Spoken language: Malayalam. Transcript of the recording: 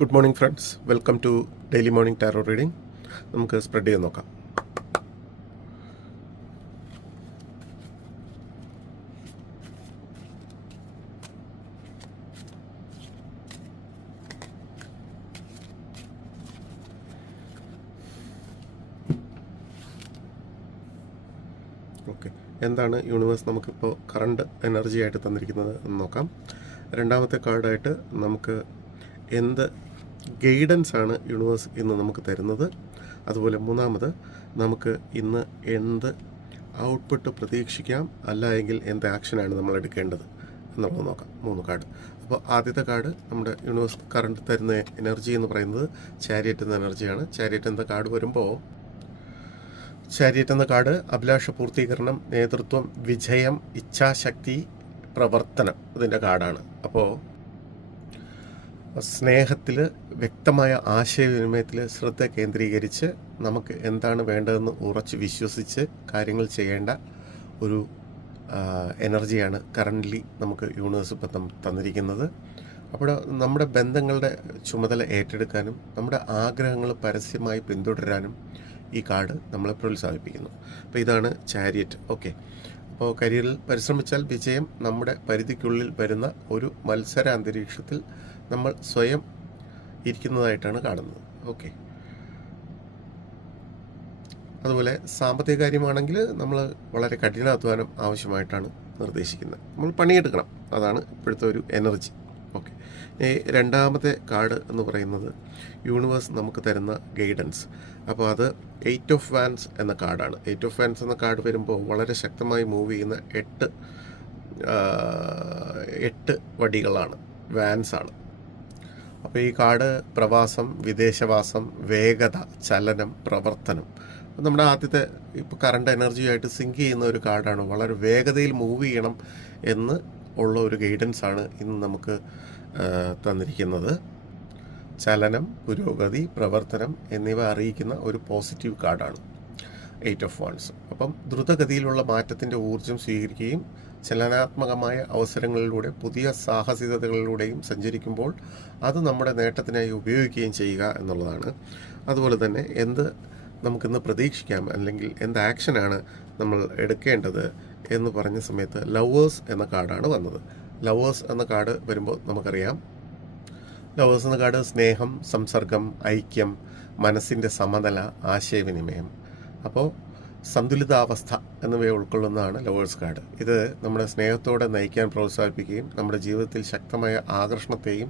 Good morning friends, welcome to daily morning tarot reading. നമുക്ക് സ്പ്രെഡ് ചെയ്ത് നോക്കാം. ഓക്കെ, എന്താണ് യൂണിവേഴ്സ് നമുക്കിപ്പോൾ കറണ്ട് എനർജി ആയിട്ട് തന്നിരിക്കുന്നത് എന്ന് നോക്കാം. രണ്ടാമത്തെ കാർഡായിട്ട് നമുക്ക് എന്ത് ഗൈഡൻസ് ആണ് യൂണിവേഴ്സ് ഇന്ന് നമുക്ക് തരുന്നത്, അതുപോലെ മൂന്നാമത് നമുക്ക് ഇന്ന് എന്ത് ഔട്ട്പുട്ട് പ്രതീക്ഷിക്കാം, അല്ല എങ്കിൽ എന്ത് ആക്ഷനാണ് നമ്മൾ എടുക്കേണ്ടത് എന്നുള്ളത് നോക്കാം. 3 കാർഡ്. അപ്പോൾ ആദ്യത്തെ കാർഡ് നമ്മുടെ യൂണിവേഴ്സ് കറണ്ട് തരുന്ന എനർജി എന്ന് പറയുന്നത് ചാരിയറ്റ് എന്ന എനർജിയാണ്. ചാരിയറ്റ് എന്ന കാർഡ് വരുമ്പോൾ, ചാരിയറ്റ് എന്ന കാർഡ് അഭിലാഷ പൂർത്തീകരണം, നേതൃത്വം, വിജയം, ഇച്ഛാശക്തി, പ്രവർത്തനം, ഇതിൻ്റെ കാർഡാണ്. അപ്പോൾ സ്നേഹത്തിൽ, വ്യക്തമായ ആശയവിനിമയത്തിൽ ശ്രദ്ധ കേന്ദ്രീകരിച്ച് നമുക്ക് എന്താണ് വേണ്ടതെന്ന് ഉറച്ച് വിശ്വസിച്ച് കാര്യങ്ങൾ ചെയ്യേണ്ട ഒരു എനർജിയാണ് കറൻ്റ്ലി നമുക്ക് യൂണിവേഴ്സ് ഇപ്പം തന്നിരിക്കുന്നത്. അപ്പോൾ നമ്മുടെ ബന്ധങ്ങളുടെ ചുമതല ഏറ്റെടുക്കാനും നമ്മുടെ ആഗ്രഹങ്ങൾ പരസ്യമായി പിന്തുടരാനും ഈ കാർഡ് നമ്മളെ പ്രോത്സാഹിപ്പിക്കുന്നു. അപ്പോൾ ഇതാണ് ചാരിയറ്റ്. ഓക്കെ, അപ്പോൾ കരിയറിൽ പരിശ്രമിച്ചാൽ വിജയം നമ്മുടെ പരിധിക്കുള്ളിൽ വരുന്ന ഒരു മത്സര അന്തരീക്ഷത്തിൽ നമ്മൾ സ്വയം ഇരിക്കുന്നതായിട്ടാണ് കാണുന്നത്. ഓക്കെ, അതുപോലെ സാമ്പത്തിക കാര്യമാണെങ്കിൽ നമ്മൾ വളരെ കഠിനാധ്വാനം ആവശ്യമായിട്ടാണ് നിർദ്ദേശിക്കുന്നത്. നമ്മൾ പണിയെടുക്കണം, അതാണ് ഇപ്പോഴത്തെ ഒരു എനർജി. ഓക്കെ, രണ്ടാമത്തെ കാർഡ് എന്ന് പറയുന്നത് യൂണിവേഴ്സ് നമുക്ക് തരുന്ന ഗൈഡൻസ്. അപ്പോൾ അത് 8 ഓഫ് വാൻസ് എന്ന കാർഡാണ്. 8 ഓഫ് വാൻസ് എന്ന കാർഡ് വരുമ്പോൾ വളരെ ശക്തമായി മൂവ് ചെയ്യുന്ന 8 വടികളാണ്, വാൻസ് ആണ്. അപ്പോൾ ഈ കാർഡ് പ്രവാസം, വിദേശവാസം, വേഗത, ചലനം, പ്രവർത്തനം, നമ്മുടെ ആദ്യത്തെ ഇപ്പോൾ കറണ്ട് എനർജിയായിട്ട് സിങ്ക് ചെയ്യുന്ന ഒരു കാർഡാണ്. വളരെ വേഗതയിൽ മൂവ് ചെയ്യണം എന്ന് ഉള്ള ഒരു ഗൈഡൻസ് ആണ് ഇന്ന് നമുക്ക് തന്നിരിക്കുന്നത്. ചലനം, പുരോഗതി, പ്രവർത്തനം എന്നിവ അറിയിക്കുന്ന ഒരു പോസിറ്റീവ് കാർഡാണ് 8 ഓഫ് വാൻസ്. അപ്പം ദ്രുതഗതിയിലുള്ള മാറ്റത്തിൻ്റെ ഊർജം സ്വീകരിക്കുകയും ചലനാത്മകമായ അവസരങ്ങളിലൂടെ പുതിയ സാഹസികതകളിലൂടെയും സഞ്ചരിക്കുമ്പോൾ അത് നമ്മുടെ നേട്ടത്തിനായി ഉപയോഗിക്കുകയും ചെയ്യുക എന്നുള്ളതാണ്. അതുപോലെ തന്നെ എന്ത് നമുക്കിന്ന് പ്രതീക്ഷിക്കാം, അല്ലെങ്കിൽ എന്ത് ആക്ഷനാണ് നമ്മൾ എടുക്കേണ്ടത് എന്ന് പറഞ്ഞ സമയത്ത് ലവേഴ്സ് എന്ന കാർഡാണ് വന്നത്. ലവേഴ്സ് എന്ന കാർഡ് വരുമ്പോൾ നമുക്കറിയാം, ലവേഴ്സ് എന്ന കാർഡ് സ്നേഹം, സംസർഗം, ഐക്യം, മനസ്സിൻ്റെ സമനില, ആശയവിനിമയം, അപ്പോൾ സന്തുലിതാവസ്ഥ എന്നിവയെ ഉൾക്കൊള്ളുന്നതാണ് ലവേഴ്സ് കാർഡ്. ഇത് നമ്മുടെ സ്നേഹത്തോടെ നയിക്കാൻ പ്രോത്സാഹിപ്പിക്കുകയും നമ്മുടെ ജീവിതത്തിൽ ശക്തമായ ആകർഷണത്തെയും